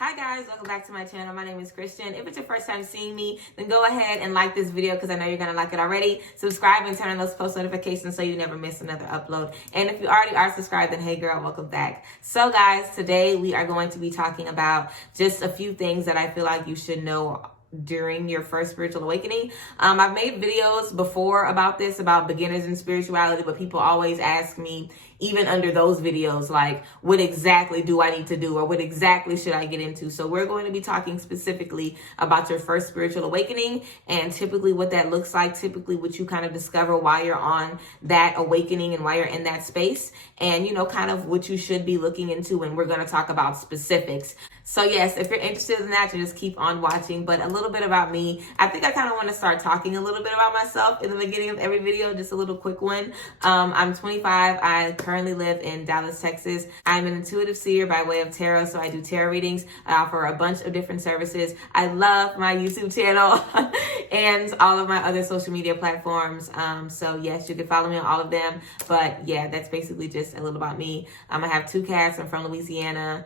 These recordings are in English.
Hi guys, welcome back to my channel. My name is Christian. If it's your first time seeing me, then go ahead and like this video because I know you're going to like it already. Subscribe and turn on those post notifications so you never miss another upload. And if you already are subscribed, then hey girl, welcome back. So guys, today we are going to be talking about just a few things that I feel like you should know during your first spiritual awakening. I've made videos before about this, about beginners in spirituality, but people always ask me, even under those videos, like, what exactly do I need to do, or what exactly should I get into? So we're going to be talking specifically about your first spiritual awakening and typically what that looks like, typically what you kind of discover while you're on that awakening and while you're in that space, and kind of what you should be looking into. And we're going to talk about specifics. So yes, if you're interested in that, you just keep on watching. But a little bit about me. I think I kind of want to start talking a little bit about myself in the beginning of every video, just a little quick one. I'm 25. I currently live in Dallas, Texas. I'm an intuitive seer by way of tarot, so I do tarot readings. I offer a bunch of different services. I love my YouTube channel and all of my other social media platforms. So yes, you can follow me on all of them. But yeah, that's basically just a little about me. I have 2 cats. I'm from Louisiana.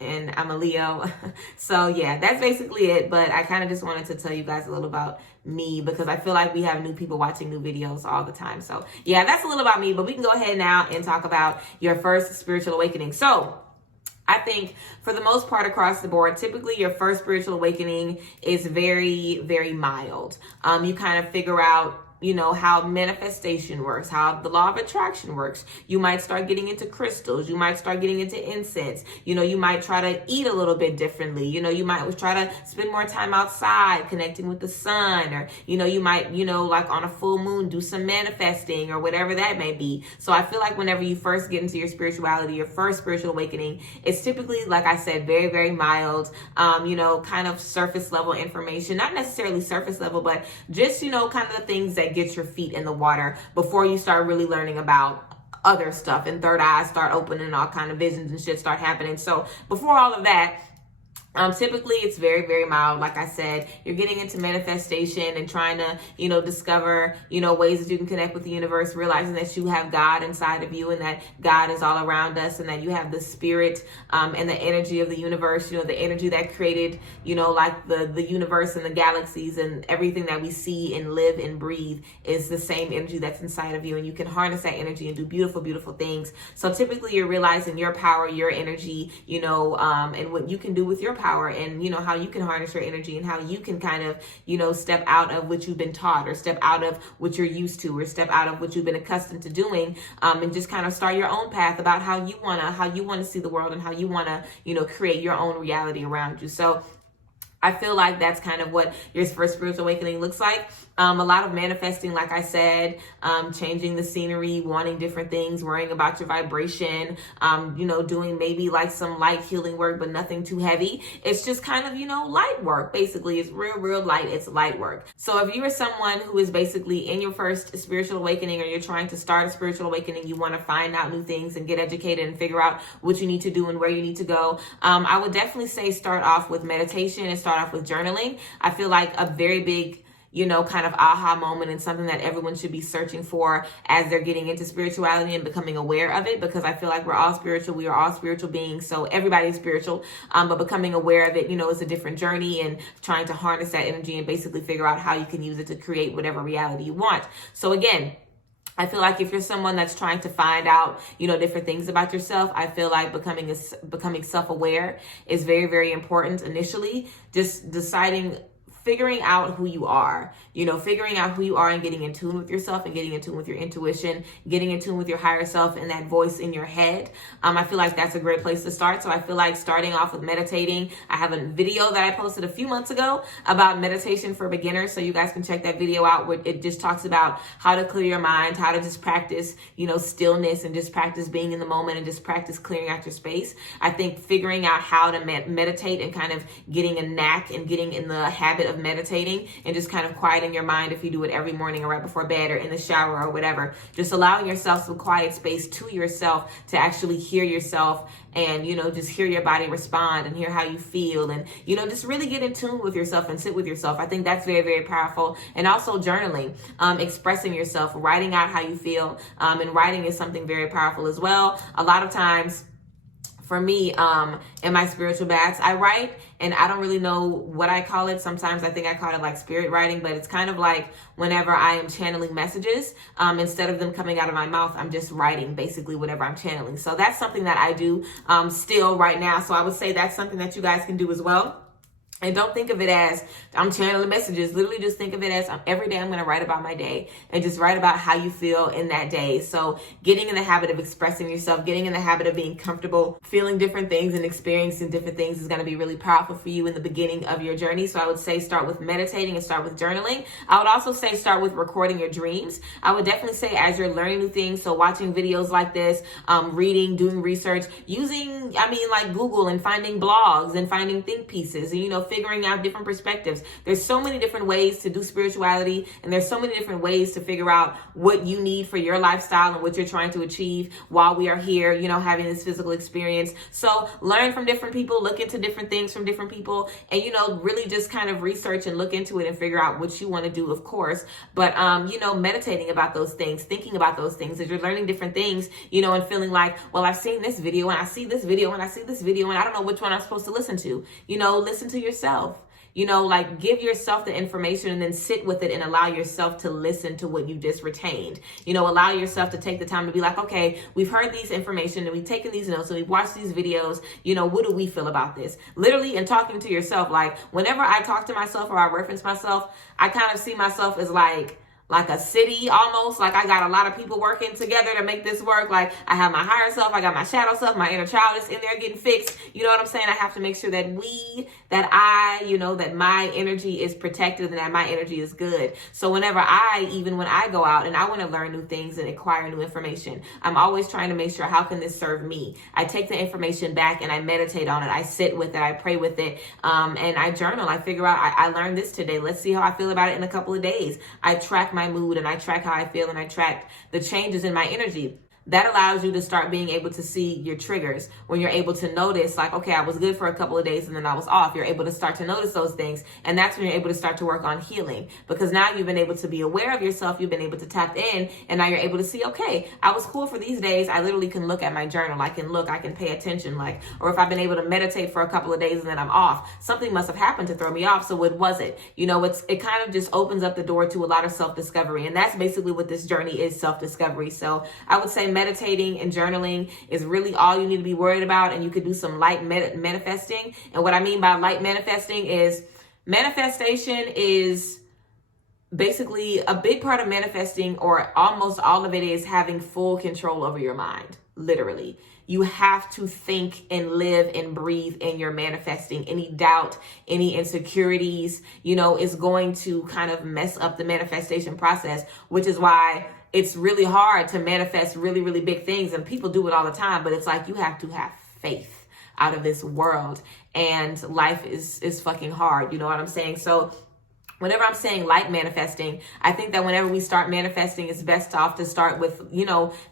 And I'm a Leo. So yeah, that's basically it. But I kind of just wanted to tell you guys a little about me because I feel like we have new people watching new videos all the time. So yeah, that's a little about me, but we can go ahead now and talk about your first spiritual awakening. So I think for the most part across the board, typically your first spiritual awakening is very, very mild. You kind of figure out how manifestation works, how the law of attraction works. You might start getting into crystals. You might start getting into incense. You might try to eat a little bit differently. You might try to spend more time outside connecting with the sun, or, you might, like on a full moon, do some manifesting or whatever that may be. So I feel like whenever you first get into your spirituality, your first spiritual awakening, it's typically, like I said, very, very mild, kind of surface level information, not necessarily surface level, but just, kind of the things that get your feet in the water before you start really learning about other stuff and third eyes start opening, all kind of visions and shit start happening. So before all of that, typically it's very, very mild. Like I said, you're getting into manifestation and trying to, discover, ways that you can connect with the universe, realizing that you have God inside of you and that God is all around us and that you have the spirit, and the energy of the universe, the energy that created, like the universe and the galaxies and everything that we see and live and breathe is the same energy that's inside of you. And you can harness that energy and do beautiful, beautiful things. So typically you're realizing your power, your energy, and what you can do with your power and how you can harness your energy and how you can kind of step out of what you've been taught or step out of what you're used to or step out of what you've been accustomed to doing, and just kind of start your own path about how you want to see the world and how you want to create your own reality around you. So I feel like that's kind of what your first spiritual awakening looks like. A lot of manifesting, like I said, changing the scenery, wanting different things, worrying about your vibration, doing maybe like some light healing work, but nothing too heavy. It's just kind of, light work. Basically, it's real, real light. It's light work. So if you are someone who is basically in your first spiritual awakening, or you're trying to start a spiritual awakening, you want to find out new things and get educated and figure out what you need to do and where you need to go, I would definitely say start off with meditation and start off with journaling. I feel like a very big kind of aha moment and something that everyone should be searching for as they're getting into spirituality and becoming aware of it, because I feel like we're all spiritual. We are all spiritual beings. So everybody's spiritual, but becoming aware of it, is a different journey, and trying to harness that energy and basically figure out how you can use it to create whatever reality you want. So again, I feel like if you're someone that's trying to find out, different things about yourself, I feel like becoming self-aware is very, very important initially. Just figuring out who you are, and getting in tune with yourself and getting in tune with your intuition, getting in tune with your higher self and that voice in your head. I feel like that's a great place to start. So I feel like starting off with meditating. I have a video that I posted a few months ago about meditation for beginners. So you guys can check that video out, where it just talks about how to clear your mind, how to just practice, stillness, and just practice being in the moment and just practice clearing out your space. I think figuring out how to meditate and kind of getting a knack and getting in the habit of meditating and just kind of quieting your mind, if you do it every morning or right before bed or in the shower or whatever, just allowing yourself some quiet space to yourself to actually hear yourself and, just hear your body respond and hear how you feel and, just really get in tune with yourself and sit with yourself. I think that's very, very powerful. And also journaling, expressing yourself, writing out how you feel. And writing is something very powerful as well. A lot of times, for me, in my spiritual baths, I write, and I don't really know what I call it. Sometimes I think I call it like spirit writing, but it's kind of like whenever I am channeling messages, instead of them coming out of my mouth, I'm just writing basically whatever I'm channeling. So that's something that I do still right now. So I would say that's something that you guys can do as well. And don't think of it as I'm channeling messages. Literally just think of it as every day I'm going to write about my day and just write about how you feel in that day. So getting in the habit of expressing yourself, getting in the habit of being comfortable, feeling different things and experiencing different things is going to be really powerful for you in the beginning of your journey. So I would say start with meditating and start with journaling. I would also say start with recording your dreams. I would definitely say as you're learning new things, so watching videos like this, reading, doing research, using, like Google and finding blogs and finding think pieces and, figuring out different perspectives. There's so many different ways to do spirituality, and there's so many different ways to figure out what you need for your lifestyle and what you're trying to achieve while we are here, having this physical experience. So learn from different people, look into different things from different people, and, really just kind of research and look into it and figure out what you want to do, of course. But, meditating about those things, thinking about those things as you're learning different things, and feeling like, well, I've seen this video and I see this video and I see this video and I don't know which one I'm supposed to listen to. Listen to yourself. Give yourself the information and then sit with it and allow yourself to listen to what you just retained. Allow yourself to take the time to be like, okay, we've heard these information and we've taken these notes and we've watched these videos. What do we feel about this? Literally, and talking to yourself. Like whenever I talk to myself or I reference myself, I kind of see myself as like a city almost. Like I got a lot of people working together to make this work. Like I have my higher self, I got my shadow self, my inner child is in there getting fixed. You know what I'm saying? I have to make sure that that my energy is protected and that my energy is good. So whenever even when I go out and I want to learn new things and acquire new information, I'm always trying to make sure, how can this serve me? I take the information back and I meditate on it. I sit with it. I pray with it. And I journal. I figure out, I learned this today. Let's see how I feel about it in a couple of days. I track my mood and I track how I feel and I track the changes in my energy. That allows you to start being able to see your triggers when you're able to notice like, okay, I was good for a couple of days and then I was off. You're able to start to notice those things. And that's when you're able to start to work on healing, because now you've been able to be aware of yourself. You've been able to tap in, and now you're able to see, okay, I was cool for these days. I literally can look at my journal. I can pay attention, or if I've been able to meditate for a couple of days and then I'm off, something must have happened to throw me off. So what was it? It kind of just opens up the door to a lot of self-discovery. And that's basically what this journey is, self-discovery. So I would say meditating and journaling is really all you need to be worried about. And you could do some light manifesting. And what I mean by light manifesting is manifestation is basically a big part of manifesting, or almost all of it, is having full control over your mind. Literally. You have to think and live and breathe in your manifesting. Any doubt, any insecurities, is going to kind of mess up the manifestation process, which is why it's really hard to manifest really, really big things. And people do it all the time, but it's like you have to have faith out of this world. And life is fucking hard. You know what I'm saying? So whenever I'm saying light manifesting, I think that whenever we start manifesting, it's best off to start with,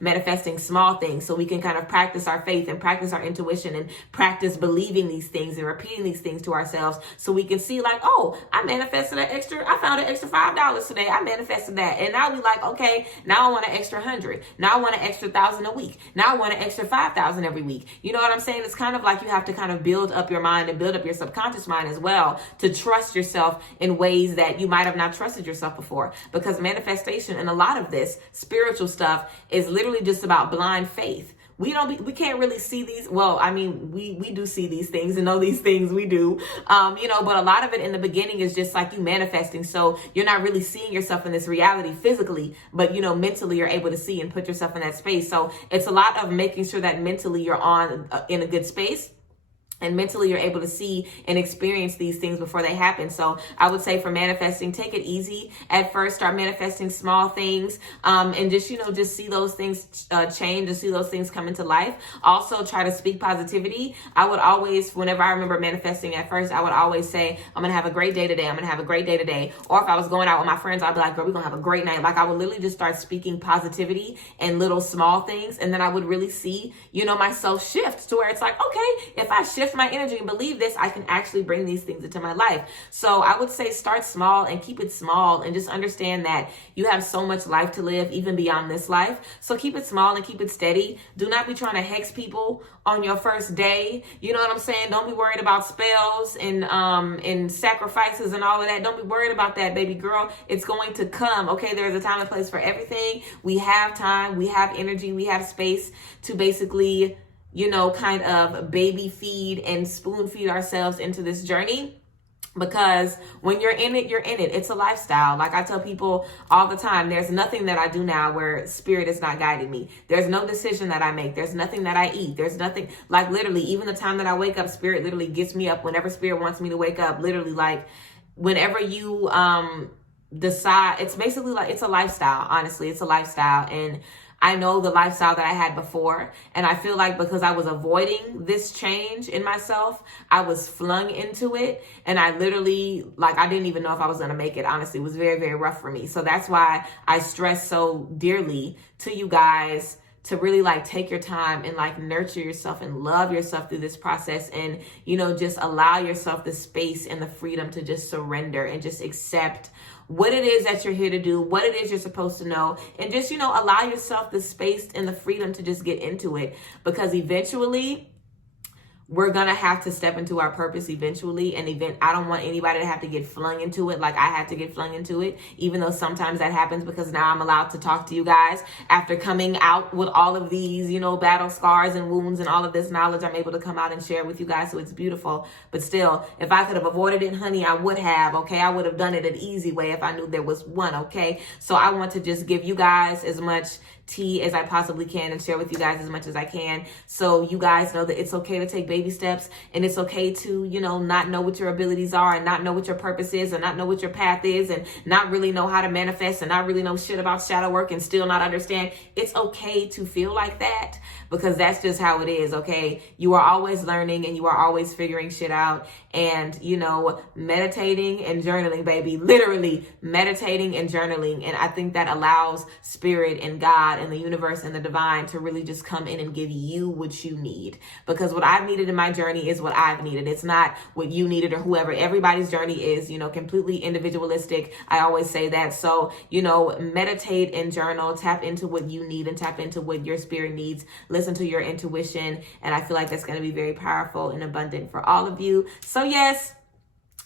manifesting small things, so we can kind of practice our faith and practice our intuition and practice believing these things and repeating these things to ourselves, so we can see like, oh, I found an extra $5 today. I manifested that. And now we like, okay, now I want an extra 100. Now I want an extra 1,000 a week. Now I want an extra 5,000 every week. You know what I'm saying? It's kind of like you have to kind of build up your mind and build up your subconscious mind as well, to trust yourself in ways that you might have not trusted yourself before, because manifestation and a lot of this spiritual stuff is literally just about blind faith. We can't really see these. Well, we do see these things and know these things, we do, but a lot of it in the beginning is just like you manifesting. So you're not really seeing yourself in this reality physically, but mentally you're able to see and put yourself in that space. So it's a lot of making sure that mentally you're in a good space. And mentally, you're able to see and experience these things before they happen. So I would say for manifesting, take it easy at first. Start manifesting small things, and just see those things change and see those things come into life. Also, try to speak positivity. I would always, whenever I remember manifesting at first, I would always say, I'm going to have a great day today. I'm going to have a great day today. Or if I was going out with my friends, I'd be like, girl, we're going to have a great night. Like I would literally just start speaking positivity and little small things. And then I would really see, myself shift to where it's like, okay, if I shift shift my energy and believe this, I can actually bring these things into my life. So I would say start small and keep it small, and just understand that you have so much life to live, even beyond this life. So keep it small and keep it steady. Do not be trying to hex people on your first day. You know what I'm saying? Don't be worried about spells and sacrifices and all of that. Don't be worried about that, baby girl. It's going to come. Okay, there's a time and place for everything. We have time, we have energy, we have space to basically, you know, kind of baby feed and spoon feed ourselves into this journey. Because when you're in it, you're in it. It's a lifestyle. Like I tell people all the time, there's nothing that I do now where spirit is not guiding me. There's no decision that I make. There's nothing that I eat. There's nothing, like literally, even the time that I wake up, spirit literally gets me up whenever spirit wants me to wake up. Literally, like whenever you decide, it's basically like, it's a lifestyle. Honestly, it's a lifestyle. And I know the lifestyle that I had before, and I feel like because I was avoiding this change in myself, I was flung into it, and I literally, like, I didn't even know if I was going to make it. Honestly, it was very, very rough for me. So that's why I stress so dearly to you guys to really like take your time and like nurture yourself and love yourself through this process, and, you know, just allow yourself the space and the freedom to just surrender and just accept what it is that you're here to do, what it is you're supposed to know, and just, you know, allow yourself the space and the freedom to just get into it, because eventually we're gonna have to step into our purpose eventually. And I don't want anybody to have to get flung into it like I had to get flung into it, even though sometimes that happens, because now I'm allowed to talk to you guys after coming out with all of these, you know, battle scars and wounds and all of this knowledge. I'm able to come out and share with you guys, so it's beautiful. But still, if I could have avoided it, honey, I would have. Okay, I would have done it an easy way if I knew there was one. Okay, so I want to just give you guys as much tea as I possibly can and share with you guys as much as I can, so you guys know that it's okay to take baby steps, and it's okay to, you know, not know what your abilities are, and not know what your purpose is, and not know what your path is, and not really know how to manifest, and not really know shit about shadow work, and still not understand. It's okay to feel like that, because that's just how it is. Okay, you are always learning, and you are always figuring shit out, and, you know, meditating and journaling, baby, literally meditating and journaling. And I think that allows spirit and God and the universe and the divine to really just come in and give you what you need, because what I've needed in my journey is what I've needed. It's not what you needed or whoever. Everybody's journey is, you know, completely individualistic. I always say that. So, you know, meditate and journal, tap into what you need and tap into what your spirit needs. Listen to your intuition. And I feel like that's going to be very powerful and abundant for all of you. So yes,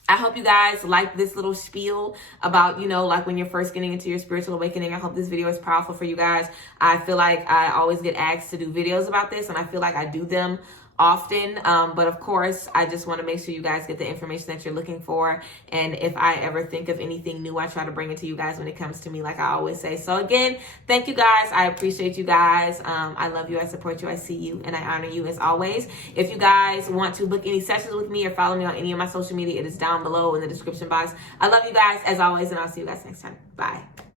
I hope you guys like this little spiel about, you know, like when you're first getting into your spiritual awakening. I hope this video is powerful for you guys. I feel like I always get asked to do videos about this, and I feel like I do them often, but of course I just want to make sure you guys get the information that you're looking for, and if I ever think of anything new, I try to bring it to you guys when it comes to me, like I always say. So again, thank you guys. I appreciate you guys. I love you, I support you, I see you, and I honor you as always. If you guys want to book any sessions with me or follow me on any of my social media, it is down below in the description box. I love you guys as always, and I'll see you guys next time. Bye.